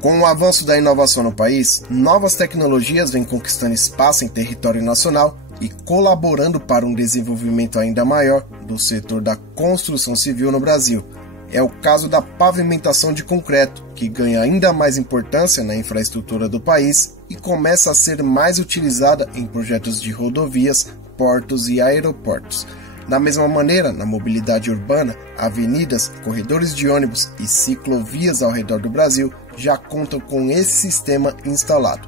Com o avanço da inovação no país, novas tecnologias vêm conquistando espaço em território nacional e colaborando para um desenvolvimento ainda maior do setor da construção civil no Brasil. É o caso da pavimentação de concreto, que ganha ainda mais importância na infraestrutura do país e começa a ser mais utilizada em projetos de rodovias, portos e aeroportos. Da mesma maneira, na mobilidade urbana, avenidas, corredores de ônibus e ciclovias ao redor do Brasil já contam com esse sistema instalado.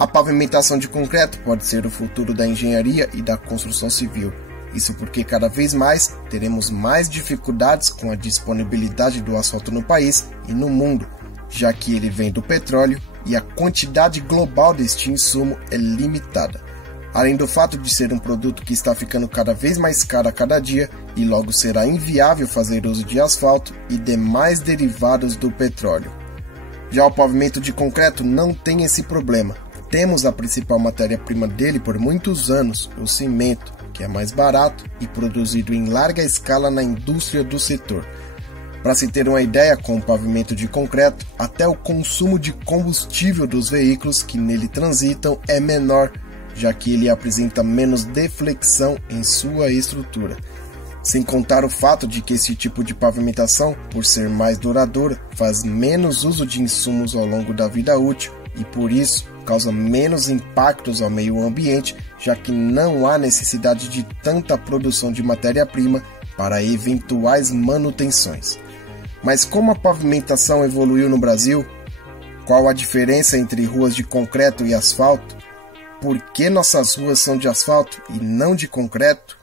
A pavimentação de concreto pode ser o futuro da engenharia e da construção civil. Isso porque cada vez mais teremos mais dificuldades com a disponibilidade do asfalto no país e no mundo, já que ele vem do petróleo e a quantidade global deste insumo é limitada. Além do fato de ser um produto que está ficando cada vez mais caro a cada dia e logo será inviável fazer uso de asfalto e demais derivados do petróleo. Já o pavimento de concreto não tem esse problema. Temos a principal matéria-prima dele por muitos anos, o cimento, que é mais barato e produzido em larga escala na indústria do setor. Para se ter uma ideia, com o pavimento de concreto, até o consumo de combustível dos veículos que nele transitam é menor, já que ele apresenta menos deflexão em sua estrutura. Sem contar o fato de que esse tipo de pavimentação, por ser mais duradoura, faz menos uso de insumos ao longo da vida útil e, por isso, causa menos impactos ao meio ambiente, já que não há necessidade de tanta produção de matéria-prima para eventuais manutenções. Mas como a pavimentação evoluiu no Brasil? Qual a diferença entre ruas de concreto e asfalto? Por que nossas ruas são de asfalto e não de concreto?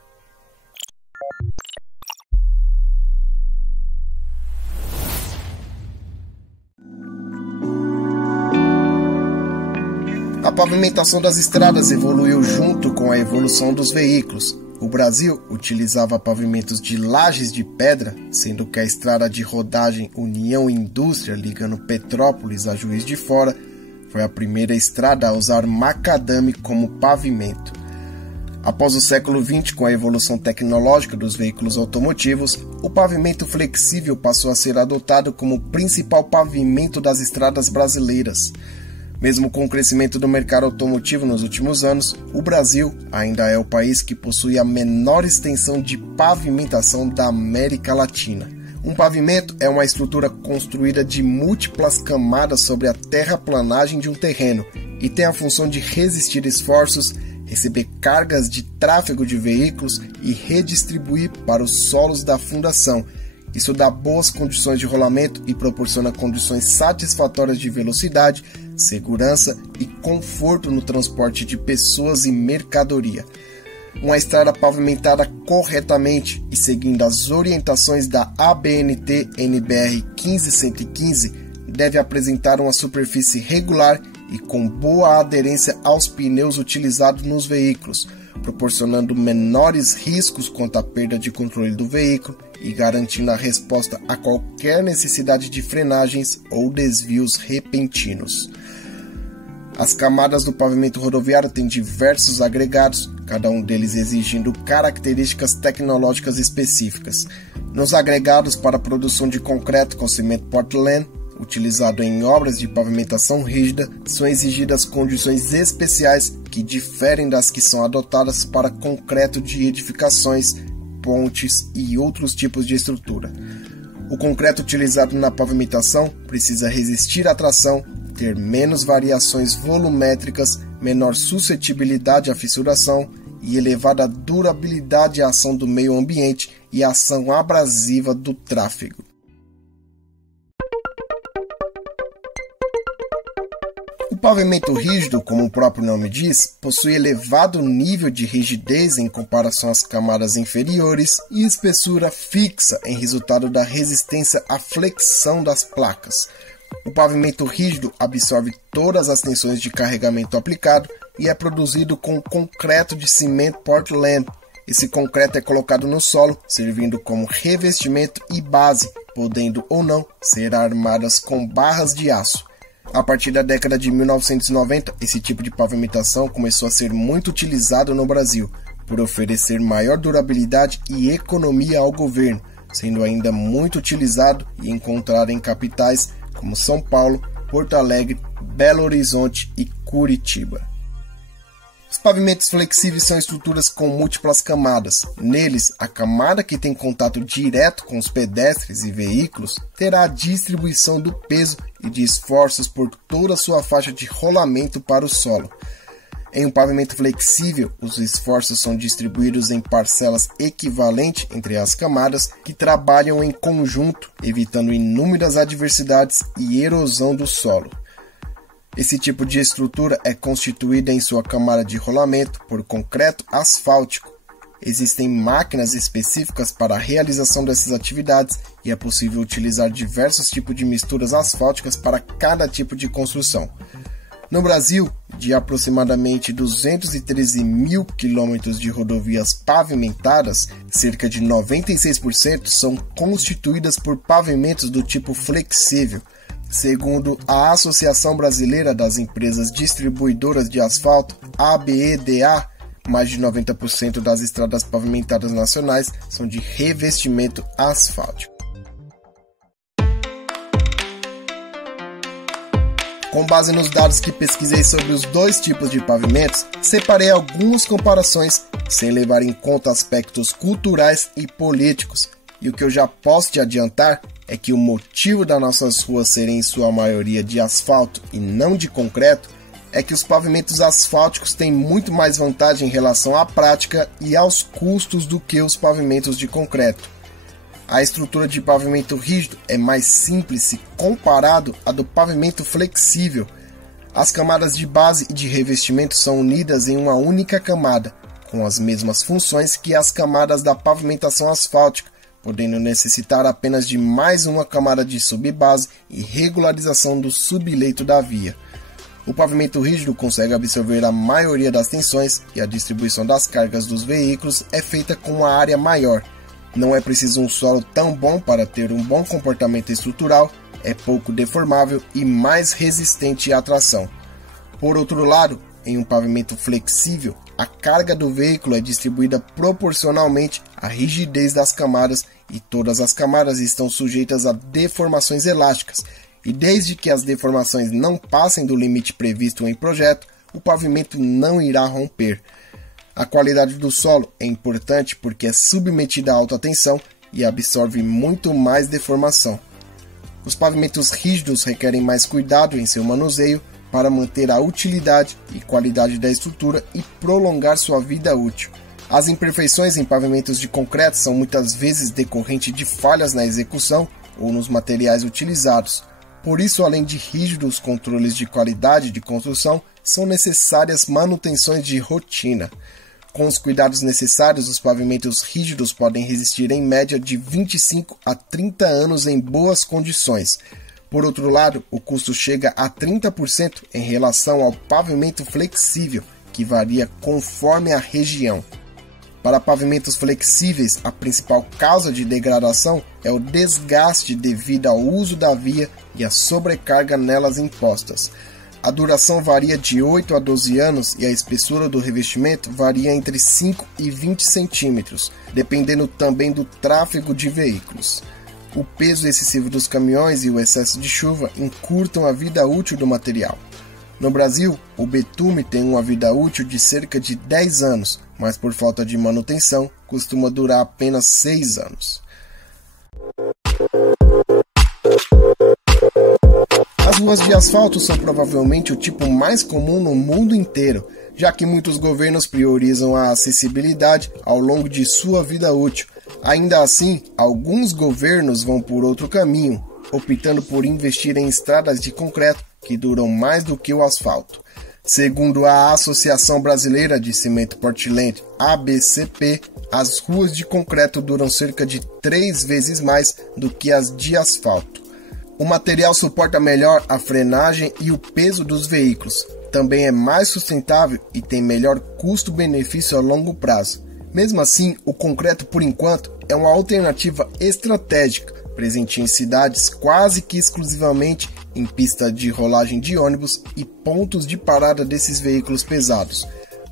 A pavimentação das estradas evoluiu junto com a evolução dos veículos. O Brasil utilizava pavimentos de lajes de pedra, sendo que a estrada de rodagem União Indústria, ligando Petrópolis a Juiz de Fora, foi a primeira estrada a usar macadame como pavimento. Após o século XX, com a evolução tecnológica dos veículos automotivos, o pavimento flexível passou a ser adotado como principal pavimento das estradas brasileiras. Mesmo com o crescimento do mercado automotivo nos últimos anos, o Brasil ainda é o país que possui a menor extensão de pavimentação da América Latina. Um pavimento é uma estrutura construída de múltiplas camadas sobre a terraplanagem de um terreno e tem a função de resistir esforços, receber cargas de tráfego de veículos e redistribuir para os solos da fundação. Isso dá boas condições de rolamento e proporciona condições satisfatórias de velocidade, segurança e conforto no transporte de pessoas e mercadoria. Uma estrada pavimentada corretamente e seguindo as orientações da ABNT NBR 15115 deve apresentar uma superfície regular e com boa aderência aos pneus utilizados nos veículos, proporcionando menores riscos quanto à perda de controle do veículo e garantindo a resposta a qualquer necessidade de frenagens ou desvios repentinos. As camadas do pavimento rodoviário têm diversos agregados, cada um deles exigindo características tecnológicas específicas. Nos agregados para a produção de concreto com cimento Portland, utilizado em obras de pavimentação rígida, são exigidas condições especiais que diferem das que são adotadas para concreto de edificações, pontes e outros tipos de estrutura. O concreto utilizado na pavimentação precisa resistir à tração, ter menos variações volumétricas, menor suscetibilidade à fissuração e elevada durabilidade à ação do meio ambiente e à ação abrasiva do tráfego. O pavimento rígido, como o próprio nome diz, possui elevado nível de rigidez em comparação às camadas inferiores e espessura fixa em resultado da resistência à flexão das placas. O pavimento rígido absorve todas as tensões de carregamento aplicado e é produzido com concreto de cimento Portland. Esse concreto é colocado no solo, servindo como revestimento e base, podendo ou não ser armadas com barras de aço. A partir da década de 1990, esse tipo de pavimentação começou a ser muito utilizado no Brasil, por oferecer maior durabilidade e economia ao governo, sendo ainda muito utilizado e encontrado em capitais como São Paulo, Porto Alegre, Belo Horizonte e Curitiba. Os pavimentos flexíveis são estruturas com múltiplas camadas. Neles, a camada que tem contato direto com os pedestres e veículos terá a distribuição do peso e de esforços por toda a sua faixa de rolamento para o solo. Em um pavimento flexível, os esforços são distribuídos em parcelas equivalentes entre as camadas que trabalham em conjunto, evitando inúmeras adversidades e erosão do solo. Esse tipo de estrutura é constituída em sua camada de rolamento por concreto asfáltico. Existem máquinas específicas para a realização dessas atividades e é possível utilizar diversos tipos de misturas asfálticas para cada tipo de construção. No Brasil, de aproximadamente 213 mil quilômetros de rodovias pavimentadas, cerca de 96% são constituídas por pavimentos do tipo flexível. Segundo a Associação Brasileira das Empresas Distribuidoras de Asfalto, ABEDA, mais de 90% das estradas pavimentadas nacionais são de revestimento asfáltico. Com base nos dados que pesquisei sobre os dois tipos de pavimentos, separei algumas comparações sem levar em conta aspectos culturais e políticos. E o que eu já posso te adiantar é que o motivo das nossas ruas serem em sua maioria de asfalto e não de concreto é que os pavimentos asfálticos têm muito mais vantagem em relação à prática e aos custos do que os pavimentos de concreto. A estrutura de pavimento rígido é mais simples se comparado à do pavimento flexível. As camadas de base e de revestimento são unidas em uma única camada, com as mesmas funções que as camadas da pavimentação asfáltica, podendo necessitar apenas de mais uma camada de subbase e regularização do subleito da via. O pavimento rígido consegue absorver a maioria das tensões e a distribuição das cargas dos veículos é feita com uma área maior. Não é preciso um solo tão bom para ter um bom comportamento estrutural, é pouco deformável e mais resistente à tração. Por outro lado, em um pavimento flexível, a carga do veículo é distribuída proporcionalmente à rigidez das camadas e todas as camadas estão sujeitas a deformações elásticas, e desde que as deformações não passem do limite previsto em projeto, o pavimento não irá romper. A qualidade do solo é importante porque é submetida a alta tensão e absorve muito mais deformação. Os pavimentos rígidos requerem mais cuidado em seu manuseio para manter a utilidade e qualidade da estrutura e prolongar sua vida útil. As imperfeições em pavimentos de concreto são muitas vezes decorrentes de falhas na execução ou nos materiais utilizados. Por isso, além de rígidos controles de qualidade de construção, são necessárias manutenções de rotina. Com os cuidados necessários, os pavimentos rígidos podem resistir em média de 25 a 30 anos em boas condições. Por outro lado, o custo chega a 30% em relação ao pavimento flexível, que varia conforme a região. Para pavimentos flexíveis, a principal causa de degradação é o desgaste devido ao uso da via e a sobrecarga nelas impostas. A duração varia de 8 a 12 anos e a espessura do revestimento varia entre 5 e 20 centímetros, dependendo também do tráfego de veículos. O peso excessivo dos caminhões e o excesso de chuva encurtam a vida útil do material. No Brasil, o betume tem uma vida útil de cerca de 10 anos, mas por falta de manutenção, costuma durar apenas 6 anos. As ruas de asfalto são provavelmente o tipo mais comum no mundo inteiro, já que muitos governos priorizam a acessibilidade ao longo de sua vida útil. Ainda assim, alguns governos vão por outro caminho, optando por investir em estradas de concreto que duram mais do que o asfalto. Segundo a Associação Brasileira de Cimento Portland, ABCP, as ruas de concreto duram cerca de 3 vezes mais do que as de asfalto. O material suporta melhor a frenagem e o peso dos veículos. Também é mais sustentável e tem melhor custo-benefício a longo prazo. Mesmo assim, o concreto, por enquanto, é uma alternativa estratégica, presente em cidades quase que exclusivamente em pista de rolagem de ônibus e pontos de parada desses veículos pesados.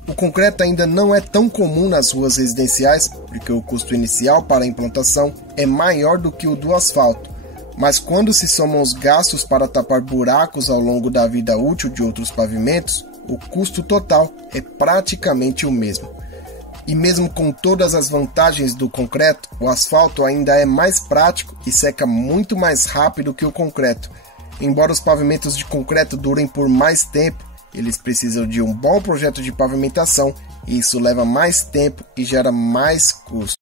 O concreto ainda não é tão comum nas ruas residenciais, porque o custo inicial para a implantação é maior do que o do asfalto, Mas quando se somam os gastos para tapar buracos ao longo da vida útil de outros pavimentos, o custo total é praticamente o mesmo. E mesmo com todas as vantagens do concreto, o asfalto ainda é mais prático e seca muito mais rápido que o concreto. Embora os pavimentos de concreto durem por mais tempo, eles precisam de um bom projeto de pavimentação e isso leva mais tempo e gera mais custo.